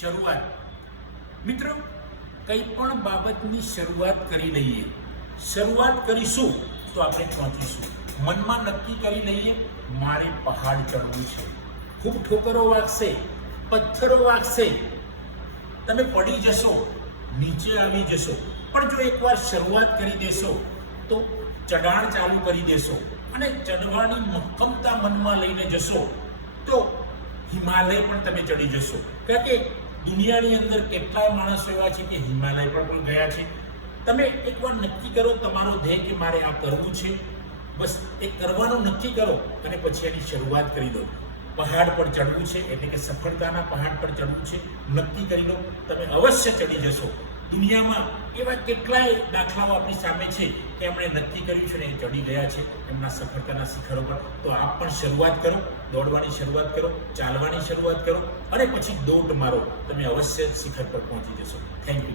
શરૂઆત. મિત્રો, કંઈ પણ બાબતની શરૂઆત કરી લઈએ. શરૂઆત કરીશું તો આપણે પહોંચીશું. મનમાં નક્કી કરી લઈએ, મારે પહાડ ચડવું છે. ખૂબ ઠોકરો વાગશે, પથ્થરો વાગશે, તમે પડી જશો, નીચે આવી જશો, પણ જો એકવાર શરૂઆત કરી દેશો તો ચઢાણ ચાલુ કરી દેશો અને ચઢવાની મક્કમતા મનમાં લઈને જશો તો હિમાલય પણ તમે ચડી જશો. કારણ કે દુનિયાની અંદર કેટલાય માણસો એવા છે કે હિમાલય પણ ગયા છે. તમે એકવાર નક્કી કરો તમારો ધ્યેય કે મારે આ કરવું છે, બસ એ કરવાનું નક્કી કરો અને પછી એની શરૂઆત કરી દો. પહાડ પર ચડવું છે એટલે કે સફળતાના પહાડ પર ચડવું છે, નક્કી કરી લો, તમે અવશ્ય ચડી જશો. દુનિયામાં એવા કેટલાય દાખલાઓ આપણી સામે છે કે એમણે નક્કી કર્યું છે ને એ ચડી ગયા છે એમના સફળતાના શિખરો પર. તો આપ પણ શરૂઆત કરો, દોડવાની શરૂઆત કરો, ચાલવાની શરૂઆત કરો અને પછી દોડ મારો, તમે અવશ્ય શિખર પર પહોંચી જશો. Thank you.